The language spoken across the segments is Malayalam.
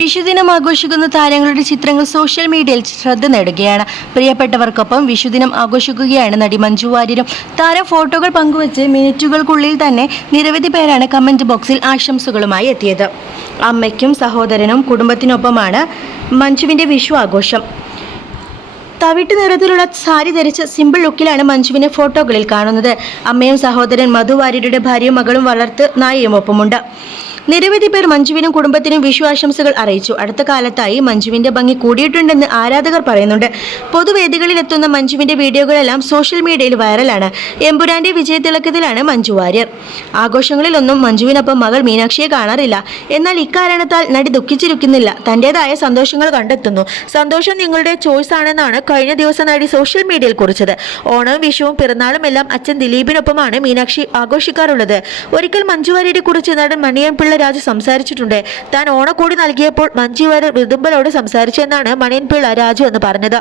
വിഷുദിനം ആഘോഷിക്കുന്ന താരങ്ങളുടെ ചിത്രങ്ങൾ സോഷ്യൽ മീഡിയയിൽ ശ്രദ്ധ നേടുകയാണ്. പ്രിയപ്പെട്ടവർക്കൊപ്പം വിഷുദിനം ആഘോഷിക്കുകയാണ് നടി മഞ്ജു വാര്യരും. താരം ഫോട്ടോകൾ പങ്കുവച്ച് മിനിറ്റുകൾക്കുള്ളിൽ തന്നെ നിരവധി പേരാണ് കമന്റ് ബോക്സിൽ ആശംസകളുമായി എത്തിയത്. അമ്മയ്ക്കും സഹോദരനും കുടുംബത്തിനൊപ്പമാണ് മഞ്ജുവിന്റെ വിഷു ആഘോഷം. തവിട്ട് നിറത്തിലുള്ള സാരി ധരിച്ച് സിമ്പിൾ ലുക്കിലാണ് മഞ്ജുവിനെ ഫോട്ടോകളിൽ കാണുന്നത്. അമ്മയും സഹോദരൻ മധു വാര്യരുടെ ഭാര്യയും മകളും വളർത്ത് നായയും ഒപ്പമുണ്ട്. നിരവധി പേർ മഞ്ജുവിനും കുടുംബത്തിനും വിഷു ആശംസകൾ അറിയിച്ചു. അടുത്ത കാലത്തായി മഞ്ജുവിന്റെ ഭംഗി കൂടിയിട്ടുണ്ടെന്ന് ആരാധകർ പറയുന്നുണ്ട്. പൊതുവേദികളിലെത്തുന്ന മഞ്ജുവിന്റെ വീഡിയോകളെല്ലാം സോഷ്യൽ മീഡിയയിൽ വൈറലാണ്. എമ്പുരാന്റെ വിജയത്തിളക്കത്തിലാണ് മഞ്ജു വാര്യർ. ആഘോഷങ്ങളിലൊന്നും മഞ്ജുവിനൊപ്പം മകൾ മീനാക്ഷിയെ കാണാറില്ല. എന്നാൽ ഇക്കാരണത്താൽ നടി ദുഃഖിച്ചിരിക്കുന്നില്ല. തന്റേതായ സന്തോഷങ്ങൾ കണ്ടെത്തുന്നു. സന്തോഷം നിങ്ങളുടെ ചോയ്സ് ആണെന്നാണ് കഴിഞ്ഞ ദിവസം നടി സോഷ്യൽ മീഡിയയിൽ കുറിച്ചത്. ഓണവും വിഷുവും പിറന്നാളും എല്ലാം അച്ഛൻ ദിലീപിനൊപ്പമാണ് മീനാക്ഷി ആഘോഷിക്കാറുള്ളത്. ഒരിക്കൽ മഞ്ജു വാര്യരെ കുറിച്ച് നടൻ മണിയൻ പിള്ള രാജു സംസാരിച്ചിട്ടുണ്ട്. താൻ ഓണക്കോടി നൽകിയപ്പോൾ മഞ്ജു വാര്യർ വിതുമ്പലോട് സംസാരിച്ചെന്നാണ് മണിയൻ പിള്ള രാജു എന്ന് പറഞ്ഞത്.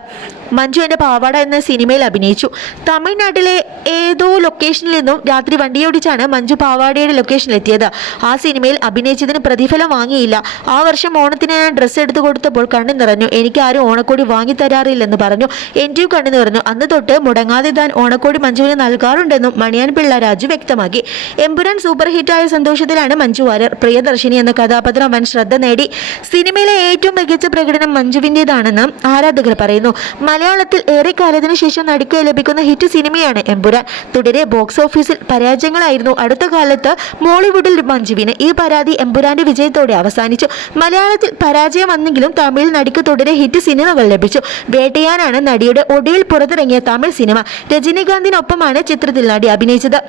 മഞ്ജു എന്റെ പാവാട എന്ന സിനിമയിൽ അഭിനയിച്ചു. തമിഴ്നാട്ടിലെ ഏതോ ലൊക്കേഷനിൽ നിന്നും രാത്രി വണ്ടിയോടിച്ചാണ് മഞ്ജു പാവാടയുടെ ലൊക്കേഷനിലെത്തിയത്. ആ സിനിമയിൽ അഭിനയിച്ചതിന് പ്രതിഫലം വാങ്ങിയില്ല. ആ വർഷം ഓണത്തിന് ഞാൻ ഡ്രസ്സ് എടുത്തു കൊടുത്തപ്പോൾ കണ്ണു നിറഞ്ഞു. എനിക്ക് ആരും ഓണക്കോടി വാങ്ങി തരാറില്ലെന്ന് പറഞ്ഞു. എന്റെയും കണ്ണു നിറഞ്ഞു. അന്ന് തൊട്ട് മുടങ്ങാതെ താൻ ഓണക്കോടി മഞ്ജുവിന് നൽകാറുണ്ടെന്നും മണിയൻ പിള്ള രാജു വ്യക്തമാക്കി. എമ്പുരാൻ സൂപ്പർ ഹിറ്റായ സന്തോഷത്തിലാണ് മഞ്ജു വാര്യർ. പ്രിയദർശിനി എന്ന കഥാപാത്രം വൻ ശ്രദ്ധ നേടി. സിനിമയിലെ ഏറ്റവും മികച്ച പ്രകടനം മഞ്ജുവിൻ്റെതാണെന്ന് ആരാധകർ പറയുന്നു. മലയാളത്തിൽ ഏറെക്കാലത്തിന് ശേഷം നടിക്ക് ലഭിക്കുന്ന ഹിറ്റ് സിനിമയാണ് എമ്പുരാൻ. തുടരെ ബോക്സ് ഓഫീസിൽ പരാജയങ്ങളായിരുന്നു അടുത്ത കാലത്ത് മോളിവുഡിൽ മഞ്ജുവിന്. ഈ പരാതി എമ്പുരാന്റെ വിജയത്തോടെ അവസാനിച്ചു. മലയാളത്തിൽ പരാജയം വന്നെങ്കിലും തമിഴിൽ നടിക്ക് തുടരെ ഹിറ്റ് സിനിമകൾ ലഭിച്ചു. വേട്ടയാനാണ് നടിയുടെ ഒടുവിൽ പുറത്തിറങ്ങിയ തമിഴ് സിനിമ. രജനീകാന്തിനൊപ്പമാണ് ചിത്രത്തിൽ നടി അഭിനയിച്ചത്.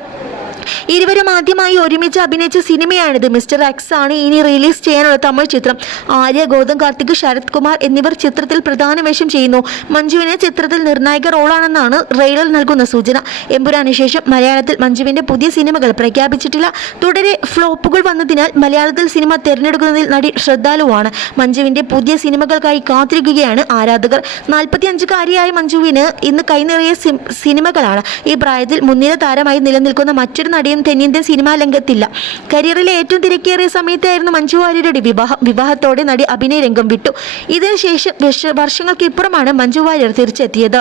ഇരുവരും ആദ്യമായി ഒരുമിച്ച് അഭിനയിച്ച സിനിമയാണിത്. മിസ്റ്റർ എക്സ് ആണ് ഇനി റിലീസ് ചെയ്യാനുള്ള തമിഴ് ചിത്രം. ആര്യ, ഗൗതം കാർത്തിക്, ശരത് കുമാർ എന്നിവർ ചിത്രത്തിൽ പ്രധാന വേഷം ചെയ്യുന്നു. മഞ്ജുവിന് ചിത്രത്തിൽ നിർണായക റോളാണെന്നാണ് ട്രെയിലർ നൽകുന്ന സൂചന. എമ്പുരാന് ശേഷം മലയാളത്തിൽ മഞ്ജുവിന്റെ പുതിയ സിനിമകൾ പ്രഖ്യാപിച്ചിട്ടില്ല. തുടരെ ഫ്ലോപ്പുകൾ വന്നതിനാൽ മലയാളത്തിൽ സിനിമ തിരഞ്ഞെടുക്കുന്നതിൽ നടി ശ്രദ്ധാലുവാണ്. മഞ്ജുവിന്റെ പുതിയ സിനിമകൾക്കായി കാത്തിരിക്കുകയാണ് ആരാധകർ. 45-കാരിയായ മഞ്ജുവിന് ഇന്ന് കൈനിറയ സിനിമകളാണ്. ഈ പ്രായത്തിൽ മുൻനിര താരമായി നിലനിൽക്കുന്ന മറ്റൊരു നടിയും തെന്നിന്ത്യൻ സിനിമാ രംഗത്തില്ല. കരിയറിലെ ഏറ്റവും തിരക്കേറിയ സമയത്തായിരുന്നു മഞ്ജു വാര്യരുടെ വിവാഹത്തോടെ നടി അഭിനയ രംഗം വിട്ടു. ഇതിനുശേഷം വർഷങ്ങൾക്ക് ഇപ്പുറമാണ് മഞ്ജു വാര്യർ തിരിച്ചെത്തിയത്.